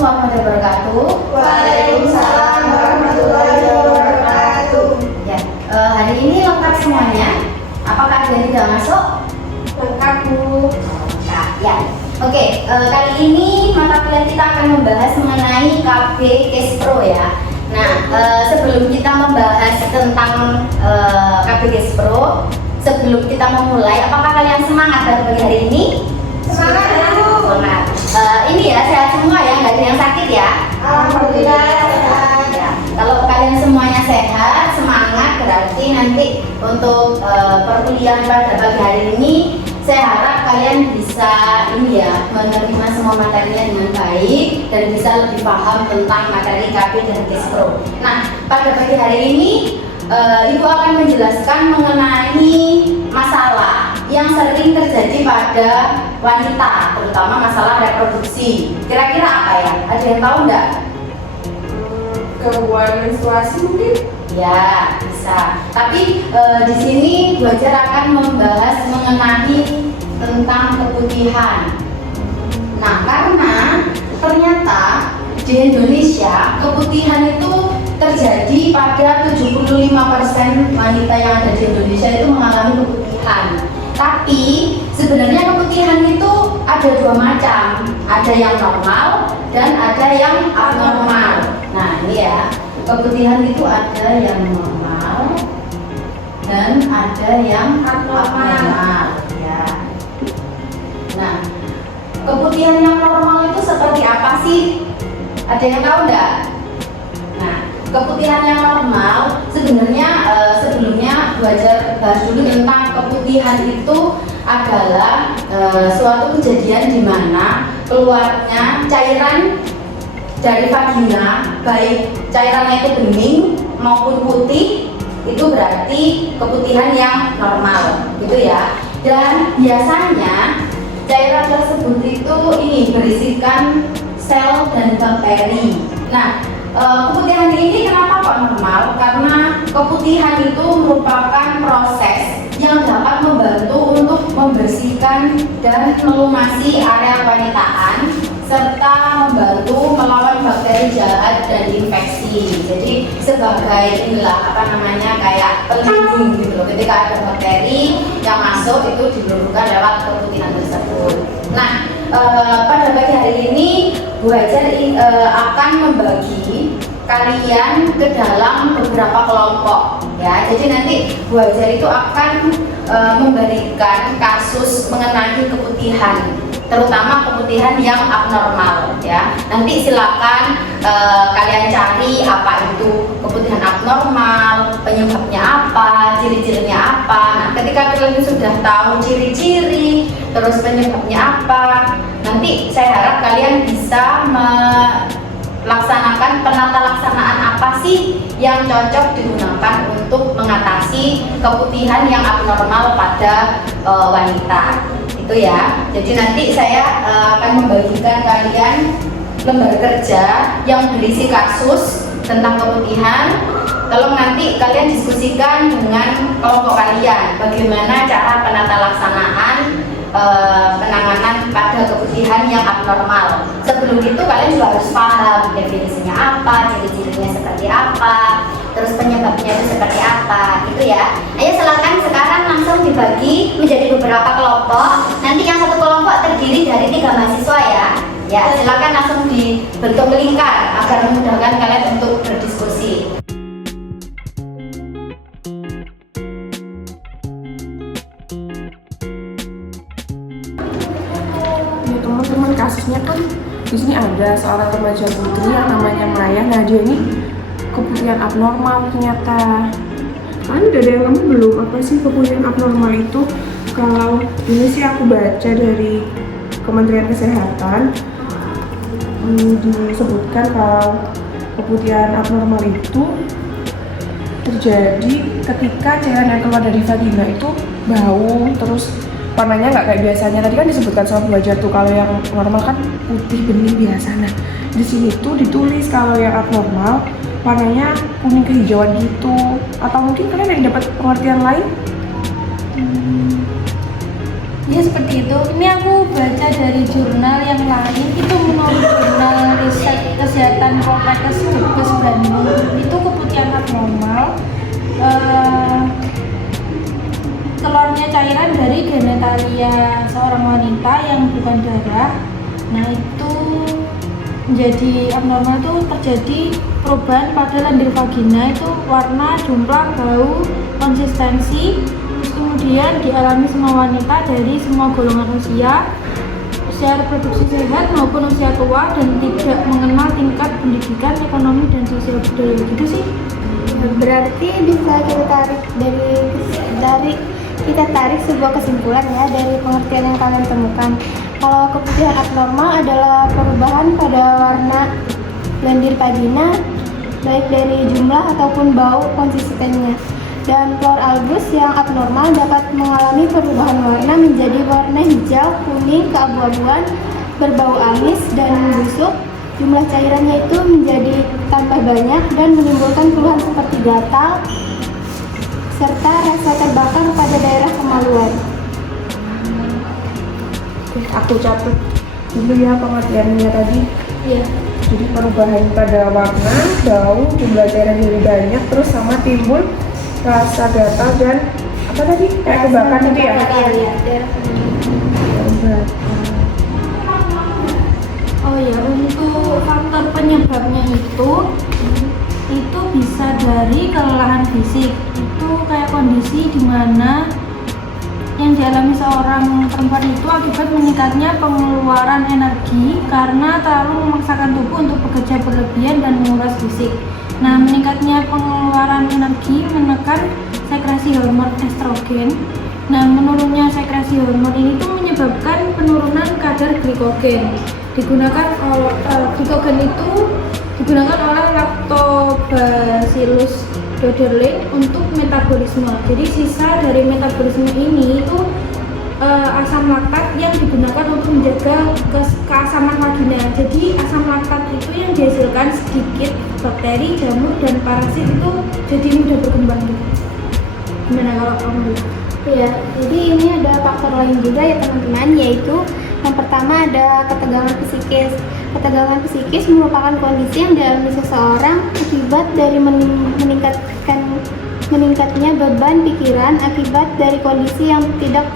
warahmatullahi wabarakatuh. Waalaikumsalam warahmatullahi wabarakatuh. Ya, hari ini lengkap semuanya. Apakah ada yang tidak masuk? Lengkap, Bu. Lengkap, ya. Oke, kali ini mata kuliah kita akan membahas mengenai KB Case Pro ya. Nah, sebelum kita membahas tentang KB Case Pro, sebelum kita memulai, apakah kalian semangat pada pagi hari ini? Semangat, Bu. Semangat. Ini ya, sehat semua ya, nggak ada yang sakit ya? Alhamdulillah sehat. Ya, kalau kalian semuanya sehat, semangat, berarti nanti untuk perkuliahan pada pagi hari ini, saya harap kalian bisa ini ya, menerima semua materinya dengan baik dan bisa lebih paham tentang materi KB dan Case Pro. Nah, pada pagi hari ini Ibu akan menjelaskan mengenai masalah yang sering terjadi pada wanita, terutama masalah reproduksi. Kira-kira apa ya? Ada yang tahu nggak? Gangguan menstruasi mungkin? Ya, bisa. Tapi di sini Bu Hajar akan membahas mengenai tentang keputihan. Nah, karena ternyata di Indonesia keputihan itu terjadi pada 75% wanita yang ada di Indonesia itu mengalami keputihan. Tapi sebenarnya keputihan itu ada dua macam, ada yang normal dan ada yang abnormal. Nah ini ya, keputihan itu ada yang normal dan ada yang abnormal. Ya. Nah, keputihan yang normal itu seperti apa sih? Ada yang tahu nggak? Nah, keputihan yang normal sebenarnya sebelumnya Bu Hajar bahas dulu tentang keputihan itu adalah suatu kejadian di mana keluarnya cairan dari vagina, baik cairannya itu bening maupun putih, itu berarti keputihan yang normal, gitu ya. Dan biasanya cairan tersebut itu ini berisikan sel dan bakteri. Nah, keputihan ini kenapa kok normal? Karena keputihan itu merupakan proses yang dapat membantu untuk membersihkan dan melumasi area wanitaan serta membantu melawan bakteri jahat dan infeksi. Jadi sebagai inilah kayak pelindung gitu loh. Ketika ada bakteri yang masuk itu diluluhkan lewat keputihan tersebut. Nah, pada pagi hari ini Bu Hajar akan membagi kalian ke dalam beberapa kelompok ya. Jadi nanti Bu Hajar itu akan memberikan kasus mengenai keputihan, terutama keputihan yang abnormal ya. Nanti silakan kalian cari apa itu keputihan abnormal, penyebabnya apa, ciri-cirinya apa. Nah, ketika kalian sudah tahu ciri-ciri, terus penyebabnya apa, nanti saya harap kalian bisa melaksanakan penata laksanaan apa sih yang cocok digunakan untuk mengatasi keputihan yang abnormal pada wanita. Itu ya. Jadi nanti saya akan membagikan kalian lembar kerja yang berisi kasus tentang keputihan. Tolong nanti kalian diskusikan dengan kelompok kalian bagaimana cara penata laksanaan penanganan pada keputihan yang abnormal. Sebelum itu kalian juga harus paham definisinya apa, ciri-cirinya seperti apa, terus penyebabnya itu seperti apa, gitu ya. Ayo silakan sekarang langsung dibagi menjadi beberapa kelompok. Nanti yang satu kelompok terdiri dari 3 mahasiswa ya. Ya, silakan langsung dibentuk lingkar agar memudahkan kalian untuk berdiskusi. Teman-teman, kasusnya kan di sini ada seorang remaja putri yang namanya Maya. Nah, dia ini keputihan abnormal ternyata. Kan udah ada yang nemu belum apa sih keputihan abnormal itu? Kalau ini sih aku baca dari Kementerian Kesehatan, disebutkan kalau keputihan abnormal itu terjadi ketika cairan yang keluar dari vagina itu bau, terus warnanya nggak kayak biasanya. Tadi kan disebutkan sama Bu Hajar tuh, kalau yang normal kan putih bening biasa. Nah, di sini tuh ditulis kalau yang abnormal warnanya kuning kehijauan gitu. Atau mungkin kalian ada dapat pengertian lain? Ya seperti itu. Ini aku baca dari jurnal yang lain. Itu menurut jurnal riset kesehatan Poltekkes Depkes Bandung. Itu keputihan abnormal. Keluarnya cairan dari genitalia seorang wanita yang bukan darah. Nah itu menjadi abnormal, itu terjadi perubahan pada lendir vagina, itu warna, jumlah, bau, konsistensi. Terus kemudian dialami semua wanita dari semua golongan usia reproduksi sehat maupun usia tua, dan tidak mengenal tingkat pendidikan, ekonomi, dan sosial budaya. Gitu sih. Berarti bisa kita tarik sebuah kesimpulan ya dari pengertian yang kalian temukan. Kalau keputihan abnormal adalah perubahan pada warna lendir vagina, baik dari jumlah ataupun bau konsistennya. Dan floor albus yang abnormal dapat mengalami perubahan warna menjadi warna hijau, kuning, keabu-abuan, berbau amis dan busuk. Jumlah cairannya itu menjadi tambah banyak dan menimbulkan keluhan seperti gatal serta rasa terbakar pada daerah kemaluan. Oke, aku catat dulu ya pengertiannya tadi. Iya. Jadi perubahan pada warna, bau, jumlah cairan yang banyak, terus sama timbul rasa gatal dan apa tadi? Kayak kebakar gitu ya? Iya, daerah kemaluan. Oh ya, untuk faktor penyebabnya itu bisa dari kelelahan fisik. Itu kayak kondisi di mana yang dialami seorang perempuan itu akibat meningkatnya pengeluaran energi karena terlalu memaksakan tubuh untuk bekerja berlebihan dan menguras fisik. Nah, meningkatnya pengeluaran energi menekan sekresi hormon estrogen. Nah, menurunnya sekresi hormon ini tuh menyebabkan penurunan kadar glikogen. Glikogen itu digunakan oleh Lactobacillus Doederlin untuk metabolisme. Jadi sisa dari metabolisme ini itu asam laktat yang digunakan untuk menjaga keasaman vagina. Jadi asam laktat itu yang dihasilkan sedikit bakteri, jamur, dan parasit itu jadi mudah berkembang. Gimana kalau kamu lihat? Ya, jadi ini ada faktor lain juga ya teman-teman, yaitu yang pertama ada ketegangan psikis. Ketegangan psikis merupakan kondisi yang dialami seseorang akibat dari meningkatnya beban pikiran akibat dari kondisi yang tidak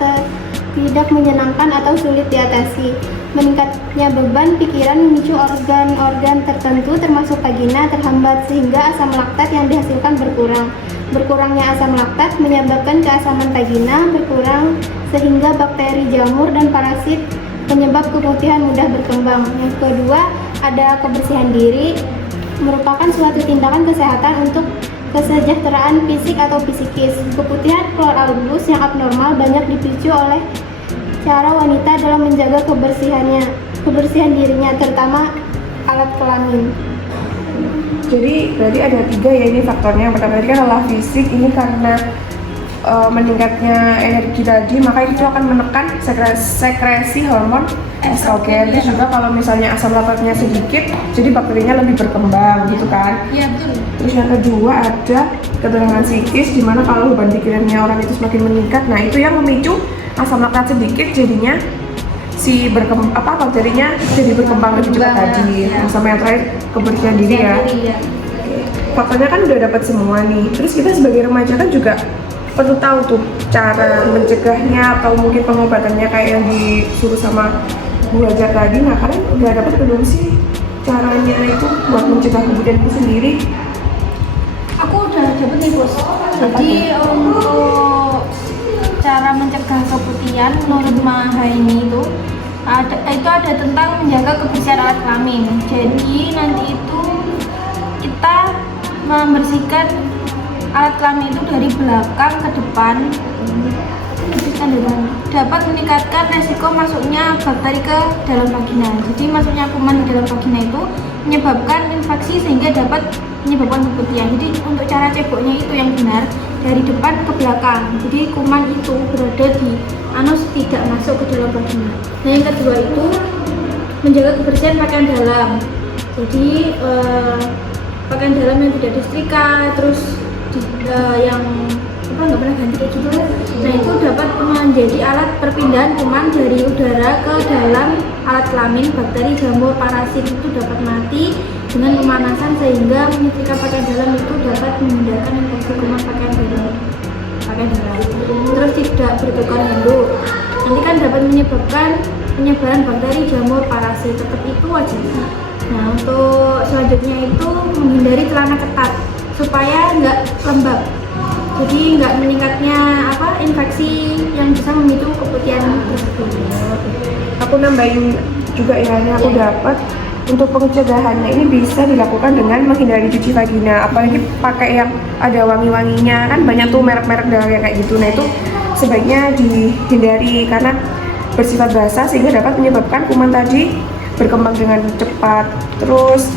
menyenangkan atau sulit diatasi. Meningkatnya beban pikiran memicu organ-organ tertentu termasuk vagina terhambat sehingga asam laktat yang dihasilkan berkurang. Berkurangnya asam laktat menyebabkan keasaman vagina berkurang sehingga bakteri, jamur, dan parasit penyebab keputihan mudah berkembang. Yang kedua, ada kebersihan diri, merupakan suatu tindakan kesehatan untuk kesejahteraan fisik atau psikis. Keputihan floor albus yang abnormal banyak dipicu oleh cara wanita dalam menjaga kebersihan dirinya, terutama alat kelamin. Jadi berarti ada 3 ya ini faktornya. Yang pertama tadi kan adalah fisik, ini karena meningkatnya energi tadi, maka itu akan menekan sekresi hormon estrogen. Terus juga kalau misalnya asam laktatnya sedikit, jadi bakterinya lebih berkembang gitu kan. Iya, betul. Terus yang kedua ada ketegangan psikis, dimana kalau beban pikirannya orang itu semakin meningkat, nah itu yang memicu asam laktat sedikit, jadinya si bakterinya jadi berkembang lebih cepat tadi. Nah, sama yang terakhir kebersihan diri ya. Faktornya kan udah dapat semua nih. Terus kita sebagai remaja kan juga perlu tahu tuh cara mencegahnya atau mungkin pengobatannya kayak yang disuruh sama Bu Hajar tadi. Nah, kalian udah dapat belum sih caranya itu buat mencegah keputihan itu sendiri? Aku udah dapet nih, Bos. Jadi untuk cara mencegah keputihan menurut Mahaini itu ada tentang menjaga kebersihan alat kelamin. Jadi nanti itu kita membersihkan alat kelamin itu dari belakang ke depan, dapat meningkatkan resiko masuknya bakteri ke dalam vagina. Jadi masuknya kuman di dalam vagina itu menyebabkan infeksi sehingga dapat menyebabkan keputihan. Jadi untuk cara ceboknya itu yang benar dari depan ke belakang. Jadi kuman itu berada di anus, tidak masuk ke dalam vagina. Nah, yang kedua itu menjaga kebersihan pakaian dalam. Jadi pakaian dalam yang tidak disetrika, terus yang nggak pernah ganti kayak gitu. Nah, itu dapat menjadi alat perpindahan kuman dari udara ke dalam alat kelamin. Bakteri, jamur, parasit itu dapat mati dengan pemanasan sehingga menyetrika pakaian dalam itu dapat memindahkan infeksi kuman pakaian dalam. Terus tidak bertukar handuk. Nanti kan dapat menyebabkan penyebaran bakteri, jamur, parasit. Tetap itu aja. Nah, untuk selanjutnya itu menghindari celana ketat supaya nggak lembab. Jadi nggak meningkatnya infeksi yang bisa memicu keputihan tersebut. Aku nambahin juga ya, ini aku dapat untuk pencegahannya ini bisa dilakukan dengan menghindari cuci vagina, apalagi pakai yang ada wangi-wanginya, kan banyak tuh merek-merek yang kayak gitu. Nah itu sebaiknya dihindari karena bersifat basah sehingga dapat menyebabkan kuman tadi berkembang dengan cepat. Terus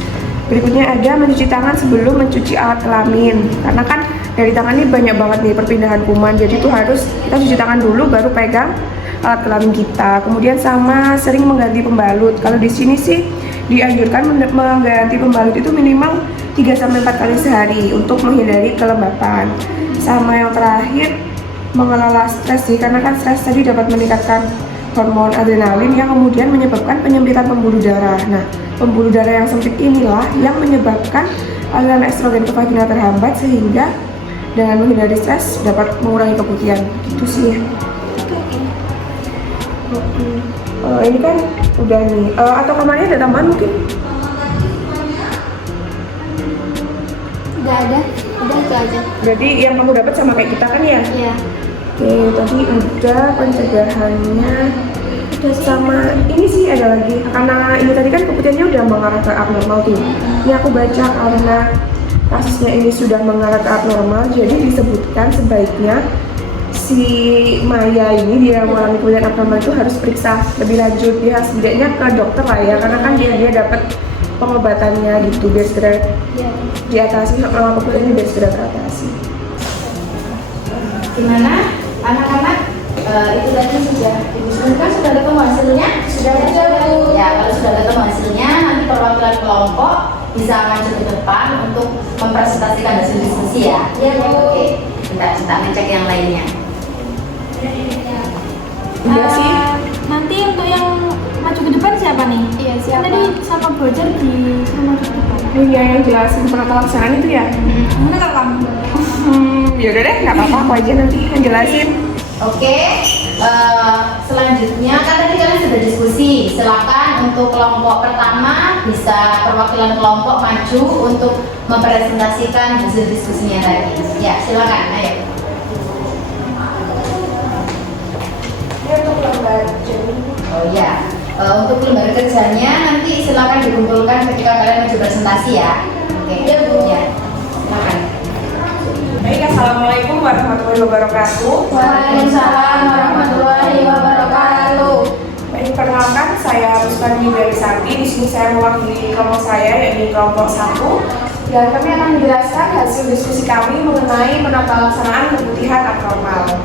berikutnya ada mencuci tangan sebelum mencuci alat kelamin, karena kan dari tangan ini banyak banget nih perpindahan kuman, jadi itu harus kita cuci tangan dulu baru pegang alat kelamin kita. Kemudian sama sering mengganti pembalut. Kalau di sini sih dianjurkan mengganti pembalut itu minimal 3-4 kali sehari untuk menghindari kelembapan. Sama yang terakhir mengelola stres sih, karena kan stres tadi dapat meningkatkan hormon adrenalin yang kemudian menyebabkan penyempitan pembuluh darah. Nah, pembuluh darah yang sempit inilah yang menyebabkan aliran estrogen ke vagina terhambat sehingga dengan menghindari stres dapat mengurangi keputihan. Gitu sih ya. Ini kan udah nih. Atau kamarnya ada tambahan mungkin? Udah ada, udah itu aja. Berarti yang kamu dapat sama kayak kita kan ya? Iya. Oke, tadi udah pencegahannya. Udah sama ini sih ada lagi. Karena ini tadi kan keputihannya udah mengarah ke abnormal tuh. Ini aku baca karena kasusnya ini sudah mengarah ke abnormal, jadi disebutkan sebaiknya si Maya ini dia mengalami keputihan abnormal itu harus periksa lebih lanjut ya, setidaknya ke dokter lah ya, karena kan dia dapat pengobatannya gitu biar segera diatasi, keputihannya biar segera teratasi. Gimana anak-anak? Itu tadi sudah kan sudah ketemu hasilnya? Sudah Bu. Ya, kalau sudah ketemu hasilnya, nanti perwakilan kelompok bisa maju ke depan untuk mempresentasikan hasil diskusi ya. Iya Bu. Oke, kita ngecek yang lainnya. Iya sih. Nanti untuk yang maju ke depan siapa nih? Iya, Kan siapa? tadi sama Bojar di maju ke depan. Oh iya, yang jelasin penata laksanaan itu ya? Mana kalau kamu? Yaudah deh, nggak apa-apa, aku aja nanti yang jelasin. Oke, selanjutnya kan tadi kalian sudah diskusi. Silakan untuk kelompok pertama bisa perwakilan kelompok maju untuk mempresentasikan hasil diskusinya tadi. Ya, silakan, ayo. Ini untuk lembar jadi. Oh ya, untuk lembar kerjanya nanti silakan dikumpulkan ketika kalian maju presentasi ya. Oke, ya Bu. Ya, silakan. Baik, assalamualaikum warahmatullahi wabarakatuh. Waalaikumsalam warahmatullahi wabarakatuh. Baik, perkenalkan saya Rustani dari Santi. Di sini saya mewakili kelompok saya, yakni kelompok 1. Dan kami akan menjelaskan hasil diskusi kami mengenai penata laksanaan keputihan abnormal.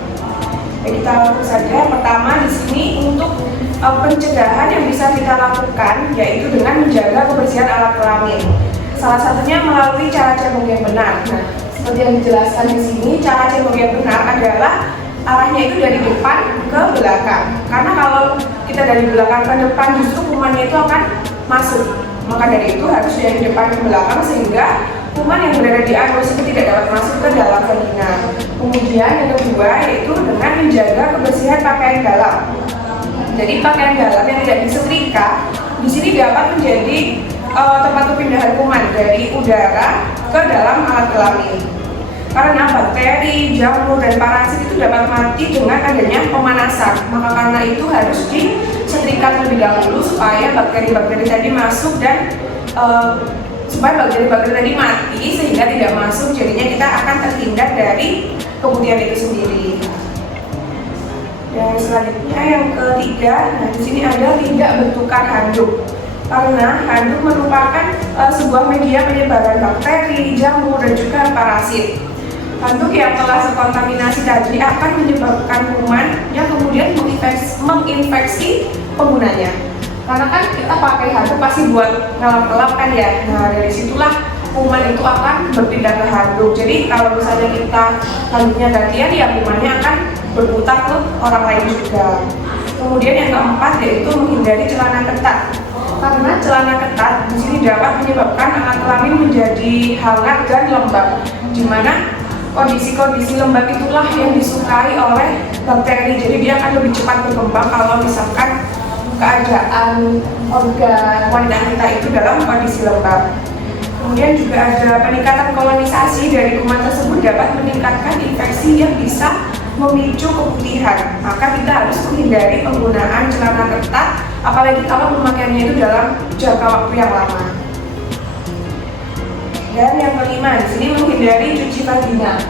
Baik, kita langsung saja. Pertama di sini untuk pencegahan yang bisa kita lakukan yaitu dengan menjaga kebersihan alat kelamin. Salah satunya melalui cara cebok yang benar. Nah, seperti yang dijelaskan di sini, cara cebok yang benar adalah arahnya itu dari depan ke belakang. Karena kalau kita dari belakang ke depan justru kumannya itu akan masuk. Maka dari itu harus dari depan ke belakang sehingga kuman yang berada di anus itu tidak dapat masuk ke dalam vagina. Kemudian yang kedua yaitu dengan menjaga kebersihan pakaian dalam. Jadi pakaian dalam yang tidak disetrika di sini dapat menjadi tempat perpindahan kuman dari udara ke dalam alat kelamin. Karena bakteri, jamur, dan parasit itu dapat mati dengan adanya pemanasan. Maka karena itu harus disetrika terlebih dahulu supaya bakteri-bakteri tadi masuk dan supaya bakteri-bakteri tadi mati sehingga tidak masuk. Jadinya kita akan terhindar dari keputihan itu sendiri. Dan selanjutnya yang ketiga, nah di sini ada tidak bertukar handuk. Karena handuk merupakan sebuah media penyebaran bakteri, jamur, dan juga parasit. Handuk yang telah terkontaminasi tadi akan menyebabkan kuman yang kemudian menginfeksi penggunanya. Karena kan kita pakai handuk pasti buat ngelap-ngelap kan ya. Nah dari situlah kuman itu akan berpindah ke handuk. Jadi kalau misalnya kita handuknya gantian ya kumannya akan berputar ke orang lain juga. Kemudian yang keempat yaitu menghindari celana ketat. Karena celana ketat di sini dapat menyebabkan alat kelamin menjadi hangat dan lembab, di mana kondisi-kondisi lembab itulah yang disukai oleh bakteri. Jadi dia akan lebih cepat berkembang kalau misalkan keadaan organ wanita kita itu dalam kondisi lembab. Kemudian juga ada peningkatan kolonisasi dari kuman tersebut dapat meningkatkan infeksi yang bisa memicu keputihan. Maka kita harus menghindari penggunaan celana ketat, apalagi kalau pemakaiannya itu dalam jangka waktu yang lama. Dan yang kelima, di sini menghindari cuci vagina.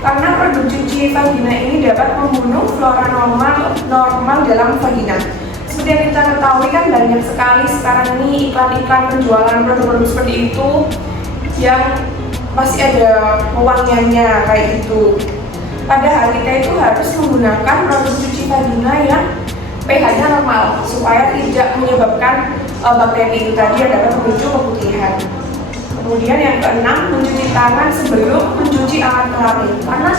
Karena produk cuci vagina ini dapat membunuh flora normal dalam vagina. Seperti yang kita ketahui kan banyak sekali sekarang ini iklan-iklan penjualan produk-produk seperti itu yang masih ada pewangiannya kayak gitu. Padahal kita itu harus menggunakan produk cuci vagina yang pH-nya normal supaya tidak menyebabkan bakteri itu tadi yang dapat memicu keputihan. Kemudian yang keenam, mencuci tangan sebelum mencuci alat kelamin. Karena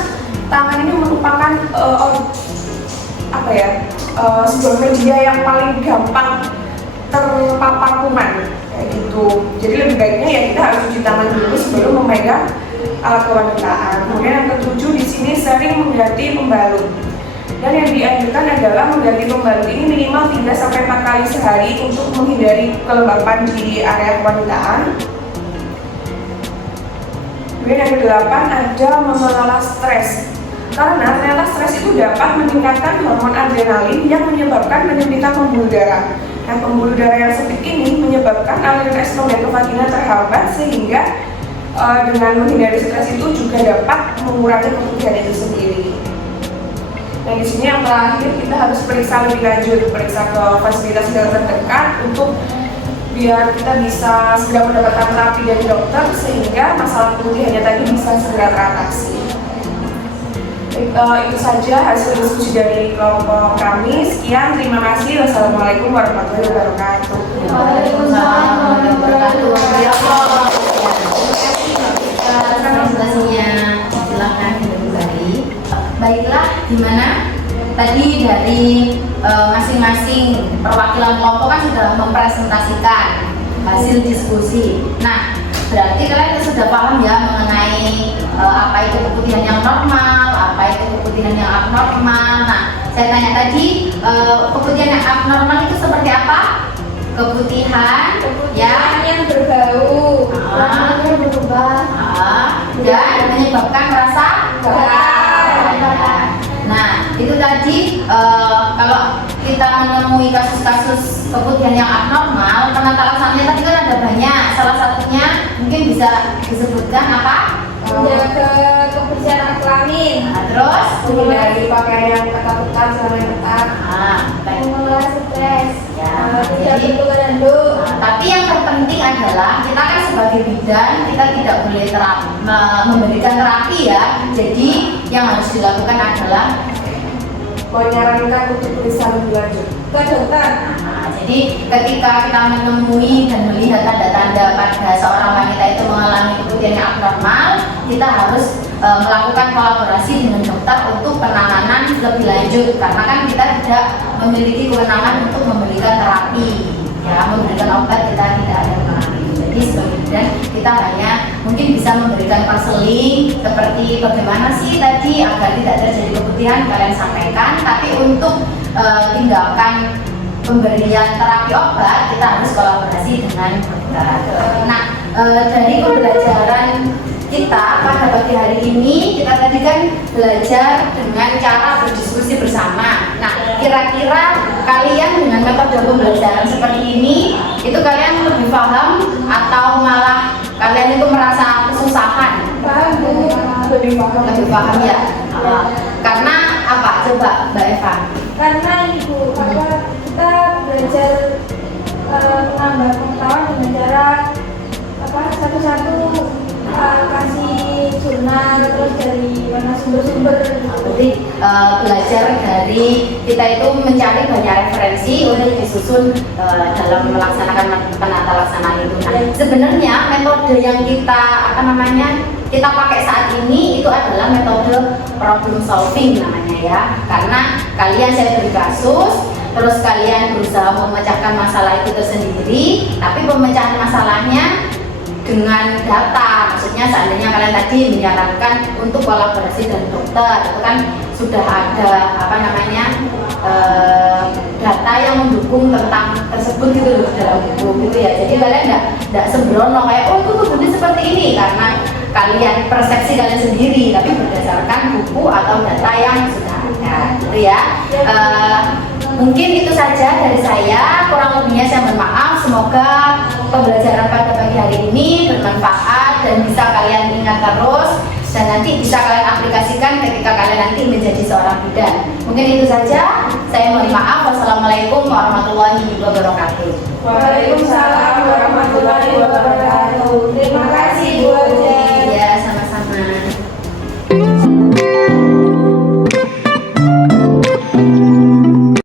tangan ini merupakan sebuah media yang paling gampang terpapar kuman kayak gitu. Jadi lebih baiknya ya kita harus cuci tangan dulu sebelum memegang alat kewanitaan. Kemudian yang ketujuh, di sini sering mengganti pembalut. Dan yang dianjurkan adalah mengganti pembalut ini minimal 3-4 kali sehari untuk menghindari kelembapan di area kewanitaan. Kemudian yang kedelapan ada mengelola stres. Karena ternyata stres itu dapat meningkatkan hormon adrenalin yang menyebabkan penyempitan pembuluh darah. Nah, pembuluh darah yang sempit ini menyebabkan aliran estrogen ke vagina terhambat, sehingga dengan menghindari stres itu juga dapat mengurangi keputihan itu sendiri. Dan di sini yang terakhir kita harus periksa lebih lanjut, periksa ke fasilitas terdekat untuk biar kita bisa segera mendapatkan terapi dari dokter sehingga masalah keputihannya tadi bisa segera teratasi. Itu saja hasil diskusi dari kelompok kami. Sekian, terima kasih. Wassalamualaikum warahmatullahi wabarakatuh. Waalaikumsalam warahmatullahi wabarakatuh. Presentasinya silakan diberi. Baiklah, gimana? Tadi dari masing-masing perwakilan kelompok kan sudah mempresentasikan hasil diskusi. Nah, berarti kalian sudah paham ya mengenai apa itu keputihan yang normal, apa itu keputihan yang abnormal. Nah, saya tanya tadi, keputihan yang abnormal itu seperti apa? Keputihan yang berbau, warnanya berubah, dan menyebabkan rasa gatal. Nah, itu tadi kalau kita menemui kasus-kasus keputihan yang abnormal, penata laksananya tadi kan ada banyak. Salah satunya mungkin bisa disebutkan apa? Menjaga kebersihan alat kelamin. Nah, terus Menghindari pakaian ketat-ketat sama yang ketat. Mengelola stres. Ya, Tidak jadi bentuk kandung. tapi yang terpenting adalah kita kan sebagai bidan kita tidak boleh memberikan terapi ya. Jadi yang harus dilakukan adalah Menyarankan untuk periksa lebih lanjut Ke dokter. jadi ketika kita menemui dan melihat tanda-tanda pada seorang wanita itu mengalami keputihan yang abnormal, kita harus melakukan kolaborasi dengan dokter untuk penanganan lebih lanjut, karena kan kita tidak memiliki kewenangan untuk memberikan terapi, ya memberikan obat kita tidak ada kewenangan itu. Jadi sebagai bidan kita hanya mungkin bisa memberikan konseling seperti bagaimana sih tadi agar tidak terjadi keputihan kalian sampaikan, tapi untuk tindakan pemberian terapi obat kita harus kolaborasi dengan dokter. Nah, dari pembelajaran kita pada pagi hari ini kita tadi kan belajar dengan cara berdiskusi bersama. Nah, kira-kira kalian dengan metode pembelajaran seperti ini itu kalian lebih paham atau malah kalian itu merasa kesusahan? lebih paham. Lebih paham ya. Karena apa? Coba Mbak Eva. Karena ibu kita belajar menambah pengetahuan dengan cara satu-satu kasih jurnal, terus dari mana sumber-sumber. Berarti belajar dari kita itu mencari banyak referensi untuk disusun dalam melaksanakan penata laksanaan itu. Nah, sebenarnya metode yang kita kita pakai saat ini itu adalah metode problem solving namanya ya. Karena kalian saya beri kasus, terus kalian berusaha memecahkan masalah itu tersendiri, tapi pemecahan masalahnya dengan data. Maksudnya seandainya kalian tadi menyarankan untuk kolaborasi dengan dokter, itu kan sudah ada data yang mendukung tentang tersebut gitu loh dalam buku gitu ya. Jadi kalian nggak sembrono kayak oh itu tubuhnya seperti ini karena kalian persepsi kalian sendiri, tapi berdasarkan buku atau data yang sudah ada gitu ya. Mungkin itu saja dari saya, kurang lebihnya saya mohon maaf. Semoga pembelajaran pada pagi hari ini bermanfaat dan bisa kalian ingat terus dan nanti bisa kalian aplikasikan ketika kalian nanti menjadi seorang bidan. Mungkin itu saja, saya mohon maaf. Wassalamualaikum warahmatullahi wabarakatuh. Waalaikumsalam warahmatullahi wabarakatuh.